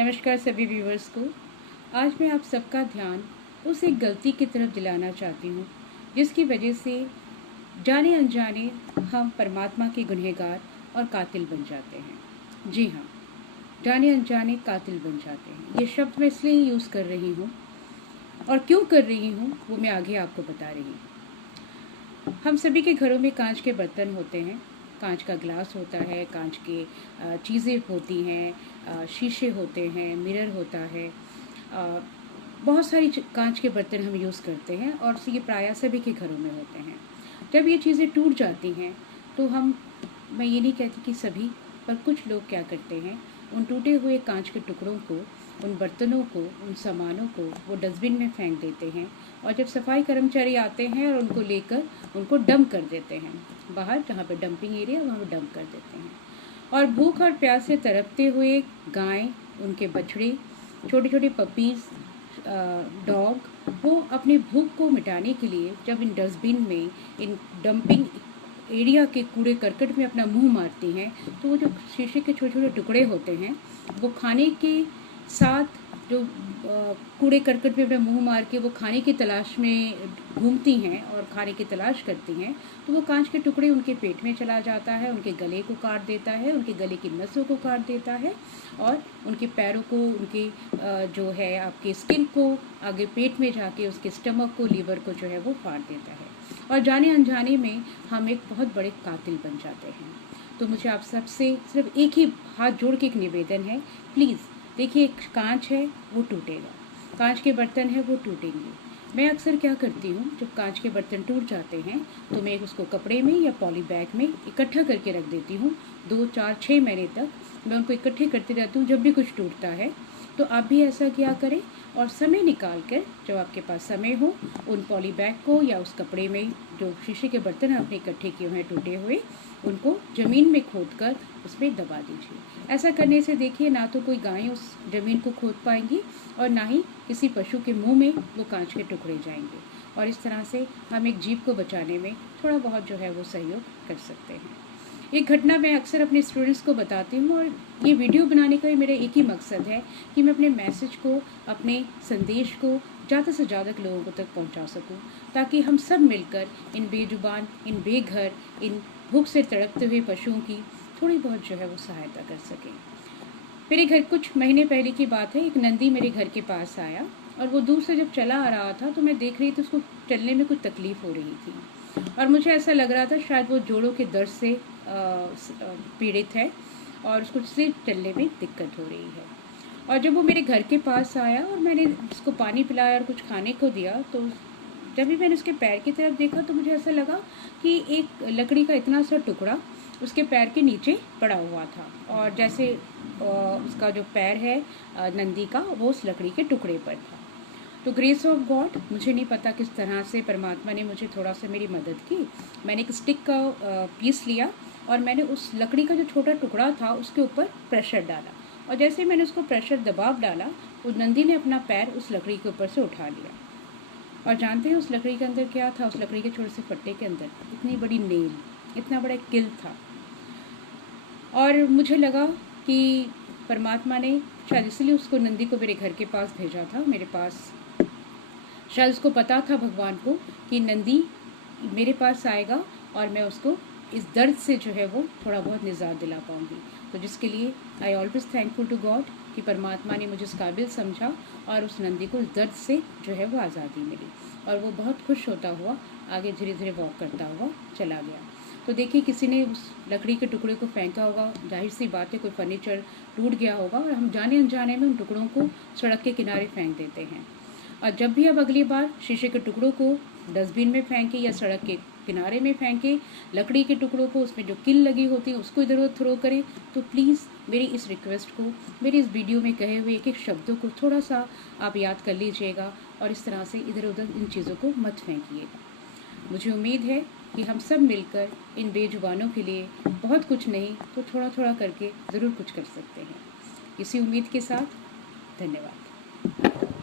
नमस्कार सभी व्यूवर्स को। आज मैं आप सबका ध्यान उस एक गलती की तरफ दिलाना चाहती हूँ जिसकी वजह से जाने अनजाने हम परमात्मा के गुनहगार और कातिल बन जाते हैं। जी हाँ, जाने अनजाने कातिल बन जाते हैं। ये शब्द मैं इसलिए यूज़ कर रही हूँ और क्यों कर रही हूँ वो मैं आगे आपको बता रही हूँ। हम सभी के घरों में कांच के बर्तन होते हैं, कांच का ग्लास होता है, कांच के चीज़ें होती हैं, शीशे होते हैं, मिरर होता है, बहुत सारी कांच के बर्तन हम यूज़ करते हैं और ये प्रायः सभी के घरों में होते हैं। जब ये चीज़ें टूट जाती हैं तो मैं ये नहीं कहती कि सभी, पर कुछ लोग क्या करते हैं, उन टूटे हुए कांच के टुकड़ों को, उन बर्तनों को, उन सामानों को वो डस्टबिन में फेंक देते हैं और जब सफाई कर्मचारी आते हैं और उनको लेकर उनको डंप कर देते हैं बाहर, जहाँ पे डंपिंग एरिया वहाँ पे डंप कर देते हैं। और भूख और प्यास से तड़पते हुए गाय, उनके बछड़े, छोटे छोटे पपीज़, डॉग, वो अपनी भूख को मिटाने के लिए जब इन डस्टबिन में, इन डंपिंग एरिया के कूड़े करकट में अपना मुंह मारती हैं तो वो जो शीशे के छोटे छोटे टुकड़े होते हैं वो खाने के साथ जो कूड़े करकट में अपना मुंह मार के वो खाने की तलाश में घूमती हैं और खाने की तलाश करती हैं, तो वो कांच के टुकड़े उनके पेट में चला जाता है, उनके गले को काट देता है, उनके गले की नसों को काट देता है और उनके पैरों को, उनके जो है आपके स्किन को आगे पेट में जाके उसके स्टमक को, लीवर को जो है वो फाड़ देता है और जाने अनजाने में हम एक बहुत बड़े कातिल बन जाते हैं। तो मुझे आप सबसे सिर्फ एक ही हाथ जोड़ के एक निवेदन है, प्लीज़ देखिए, एक कांच है वो टूटेगा, कांच के बर्तन है वो टूटेंगे। मैं अक्सर क्या करती हूँ, जब कांच के बर्तन टूट जाते हैं तो मैं उसको कपड़े में या पॉली बैग में इकट्ठा करके रख देती हूँ। 2, 4, 6 महीने तक मैं उनको इकट्ठे करती रहती हूँ। जब भी कुछ टूटता है तो आप भी ऐसा किया करें और समय निकाल कर, जब आपके पास समय हो, उन पॉली बैग को या उस कपड़े में जो शीशे के बर्तन आपने इकट्ठे किए हैं टूटे हुए, उनको ज़मीन में खोदकर उसमें दबा दीजिए। ऐसा करने से देखिए, ना तो कोई गायें उस ज़मीन को खोद पाएंगी और ना ही किसी पशु के मुंह में वो कांच के टुकड़े जाएंगे और इस तरह से हम एक जीव को बचाने में थोड़ा बहुत जो है वो सहयोग कर सकते हैं। एक घटना मैं अक्सर अपने स्टूडेंट्स को बताती हूँ और ये वीडियो बनाने का मेरा एक ही मकसद है कि मैं अपने मैसेज को, अपने संदेश को ज़्यादा से ज़्यादा लोगों तक पहुँचा सकूँ, ताकि हम सब मिलकर इन बेजुबान, इन बेघर, इन भूख से तड़पते हुए पशुओं की थोड़ी बहुत जो है वो सहायता कर सकें। मेरे घर कुछ महीने पहले की बात है, एक नंदी मेरे घर के पास आया और वो दूर से जब चला आ रहा था तो मैं देख रही थी उसको चलने में कुछ तकलीफ़ हो रही थी और मुझे ऐसा लग रहा था शायद वो जोड़ों के दर्द से पीड़ित है और उसको सिर्फ चलने में दिक्कत हो रही है। और जब वो मेरे घर के पास आया और मैंने उसको पानी पिलाया और कुछ खाने को दिया, तो जब भी मैंने उसके पैर की तरफ देखा तो मुझे ऐसा लगा कि एक लकड़ी का इतना सा टुकड़ा उसके पैर के नीचे पड़ा हुआ था और जैसे उसका जो पैर है नंदी का, वो उस लकड़ी के टुकड़े पर था। तो ग्रेस ऑफ गॉड, मुझे नहीं पता किस तरह से परमात्मा ने मुझे थोड़ा सा मेरी मदद की। मैंने एक स्टिक का पीस लिया और मैंने उस लकड़ी का जो छोटा टुकड़ा था उसके ऊपर प्रेशर डाला और जैसे मैंने उसको प्रेशर दबाव डाला, उस नंदी ने अपना पैर उस लकड़ी के ऊपर से उठा लिया। और जानते हैं उस लकड़ी के अंदर क्या था? उस लकड़ी के छोटे से फट्टे के अंदर इतनी बड़ी नेल, इतना बड़ा किल था। और मुझे लगा कि परमात्मा ने शायद इसलिए उसको, नंदी को मेरे घर के पास भेजा था, मेरे पास। शायद उसको पता था भगवान को कि नंदी मेरे पास आएगा और मैं उसको इस दर्द से जो है वो थोड़ा बहुत निजात दिला पाऊंगी। तो जिसके लिए I always thankful to God कि परमात्मा ने मुझे इस काबिल समझा और उस नंदी को इस दर्द से जो है वो आज़ादी मिली और वो बहुत खुश होता हुआ आगे धीरे धीरे वॉक करता हुआ चला गया। तो देखिए, किसी ने उस लकड़ी के टुकड़े को फेंका होगा, जाहिर सी बात है कोई फर्नीचर टूट गया होगा और हम जाने अनजाने में उन टुकड़ों को सड़क के किनारे फेंक देते हैं। और जब भी अब अगली बार शीशे के टुकड़ों को डस्टबिन में फेंके या सड़क के किनारे में फेंके, लकड़ी के टुकड़ों को, उसमें जो किल लगी होती है उसको इधर उधर थ्रो करें, तो प्लीज़ मेरी इस रिक्वेस्ट को, मेरी इस वीडियो में कहे हुए एक एक शब्दों को थोड़ा सा आप याद कर लीजिएगा और इस तरह से इधर उधर इन चीज़ों को मत फेंकिएगा। मुझे उम्मीद है कि हम सब मिलकर इन बेजुबानों के लिए बहुत कुछ नहीं तो थोड़ा थोड़ा करके ज़रूर कुछ कर सकते हैं। इसी उम्मीद के साथ धन्यवाद।